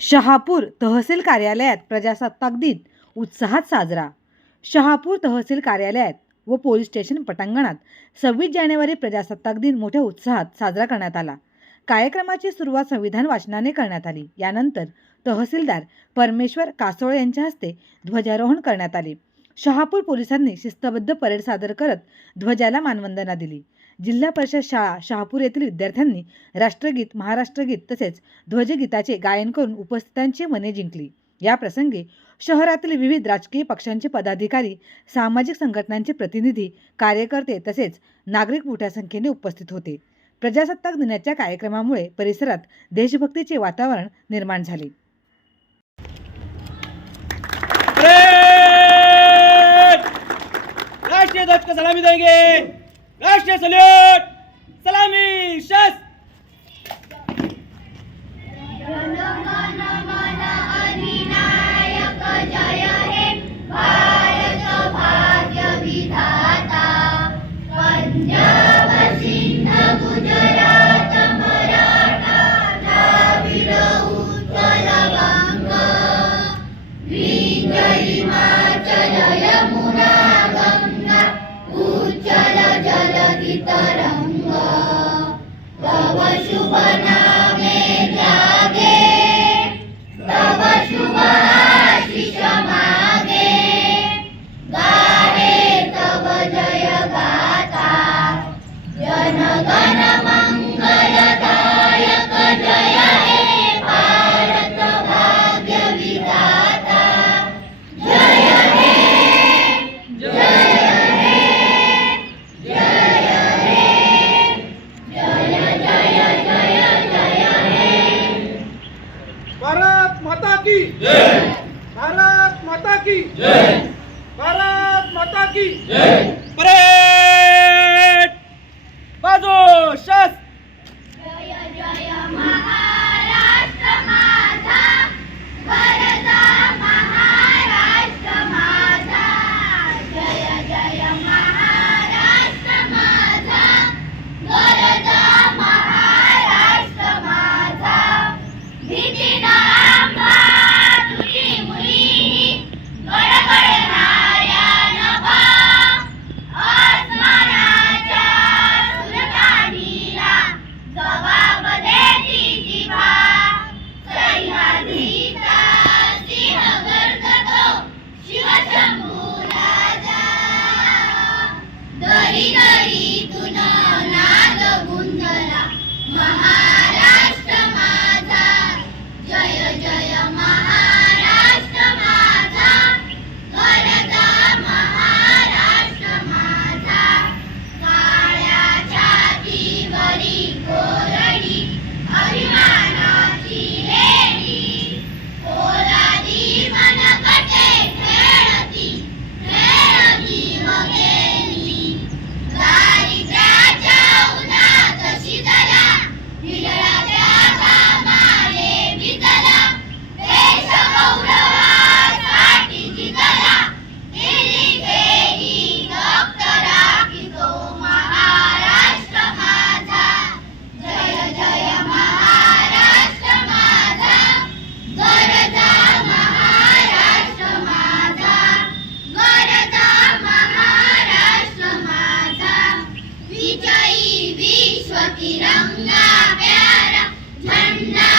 शहापूर तहसील कार्यालयात प्रजासत्ताक दिन उत्साहात साजरा। शहापूर तहसील कार्यालयात व पोलीस स्टेशन पटांगणात 26 जानेवारी प्रजासत्ताक दिन मोठ्या उत्साहात साजरा करण्यात आला। कार्यक्रमाची सुरुवात संविधान वाचनाने करण्यात आली। यानंतर तहसीलदार परमेश्वर कासोळे यांच्या हस्ते ध्वजारोहण करण्यात आले। शहापूर पोलिसांनी शिस्तबद्ध परेड सादर करत ध्वजाला मानवंदना दिली। जिल्हा परिषद शाळा शहापूर येथील विद्यार्थ्यांनी राष्ट्रगीत, महाराष्ट्रगीत तसेच ध्वजगीताचे गायन करून उपस्थितांची मने जिंकली। या प्रसंगी शहरातील विविध राजकीय पक्षांचे पदाधिकारी, सामाजिक संघटनांचे प्रतिनिधी, कार्यकर्ते तसेच नागरिक मोठ्या संख्येने उपस्थित होते। प्रजासत्ताक दिनाच्या कार्यक्रमामुळे परिसरात देशभक्तीचे वातावरण निर्माण झाले। राष्ट्रीय ध्वज को सलामी देंगे। राष्ट्रीय सल्यूट, सलामी, शस्त्र। तव शुभ नामे जागे, तव शुभ आशीष मागे, गाहे तव जय गाथा, जन गण मंगलदायक जय हे भारत भाग्य विधाता। जय हे, जय हे, जय हे, जय जय जय जय हे। भारत माता की जय। भारत माता की जय। भारत माता की जय। परेड बाजू, शस्त्र। जय जय महाराष्ट्र माझा, गरजा महाराष्ट्र माझा। जय जय महाराष्ट्र माझा, गरजा महाराष्ट्र माझा। भीतीनं आंबा तुझी मुली, गडगडणाऱ्या नभा, आसमानाच्या सुलतानीला जबाब देती जिभा। सह्याद्रीचा सिंह गर्जतो, शिवशंभू राजा। दरी दरीतून नाद गुंजला, महाराष्ट्र माझा। जय जय महाराष्ट्र माझा, गरजा महाराष्ट्र माझा। काळ्या छातीवरी कोरडी, अभिमानाची लेणी, पोलादी मनगटे खेळती, खेळती व गेली। दारिद्र्याच्या उन्हात शिजला, हिरड्याच्या घामाने भिजला, देश गौरवासाठी जिंकला, दिली गेली डॉक्टराकी तो महाराष्ट्र माझा। जय जय महाराष्ट्र माझा, गरजा महाराष्ट्र माझा, गरजा महाराष्ट्र माझा। विजयी विश्व तिरंगा प्यारा, झंडा